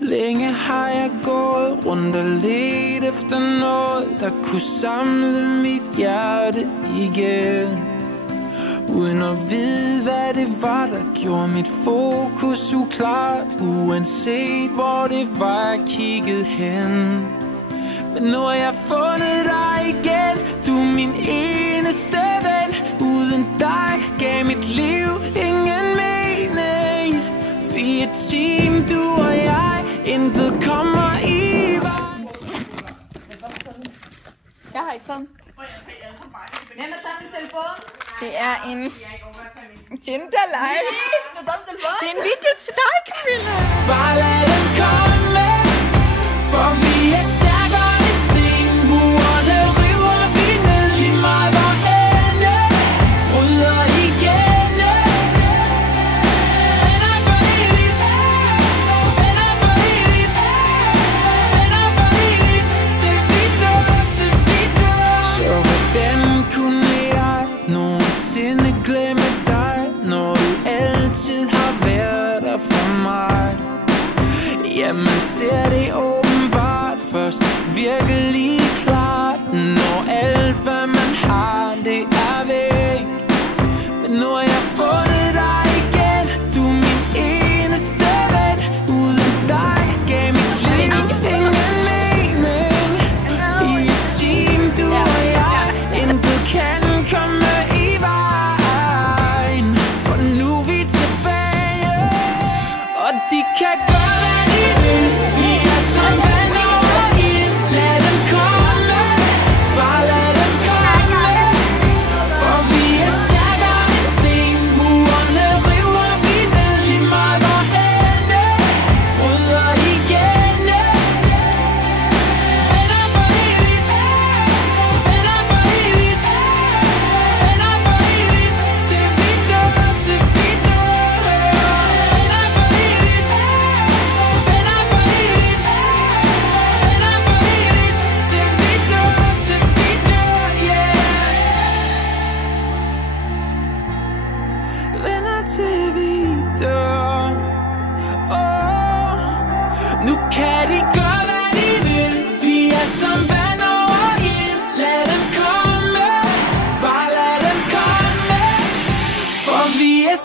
Længe har jeg gået rundt og let efter noget, der kunne samle mit hjerte igen, uden at vide, hvad det var, der gjorde mit fokus uklart, uanset hvor det var, jeg kiggede hen. Men nu har jeg fundet dig igen, du er min eneste ven. Uden dig gav mit liv ingen mening. Vi er et team, du og jeg, intet kommer i vejen. Jeg har ikke sådan. Hvem har taget min telefon? Det er en Tinder live. Det er en video til dig, Camilla. Bare lad dem komme, for vi er stærkere end sten. Murene river vi ned, lige meget hvor ende bryder igennem. Venner for evigt, venner for evigt, venner for evigt, til vi dør, til vi dør. Så hvordan kunne jeg nogensinde glemme dig, når du altid har været der for mig? Ja, man ser det åbenbart først virkelig klart, når alt hvad man har, det er væk. Men nu har jeg fundet dig igen, du er min eneste ven. Uden dig gav mit liv ingen mening. Vi er et team, du og jeg, intet kan komme i vejen. For nu er vi tilbage, og de kan gøre hvad de vil. Vi er som vand over ild. Lad dem komme, bare lad dem komme. For vi er stærkere end sten. Murene river vi ned, lige meget hvor ende bryder igennem. Venner for evigt, venner for evigt, venner for evigt, til vi dør, til vi dør. Venner for evigt, venner for evigt, venner for evigt, til vi dør, yeah. Venner til vi dør. Nu kan de gøre hvad de vil. Vi er som vand over ild. Lad dem komme, bare lad dem komme. For vi er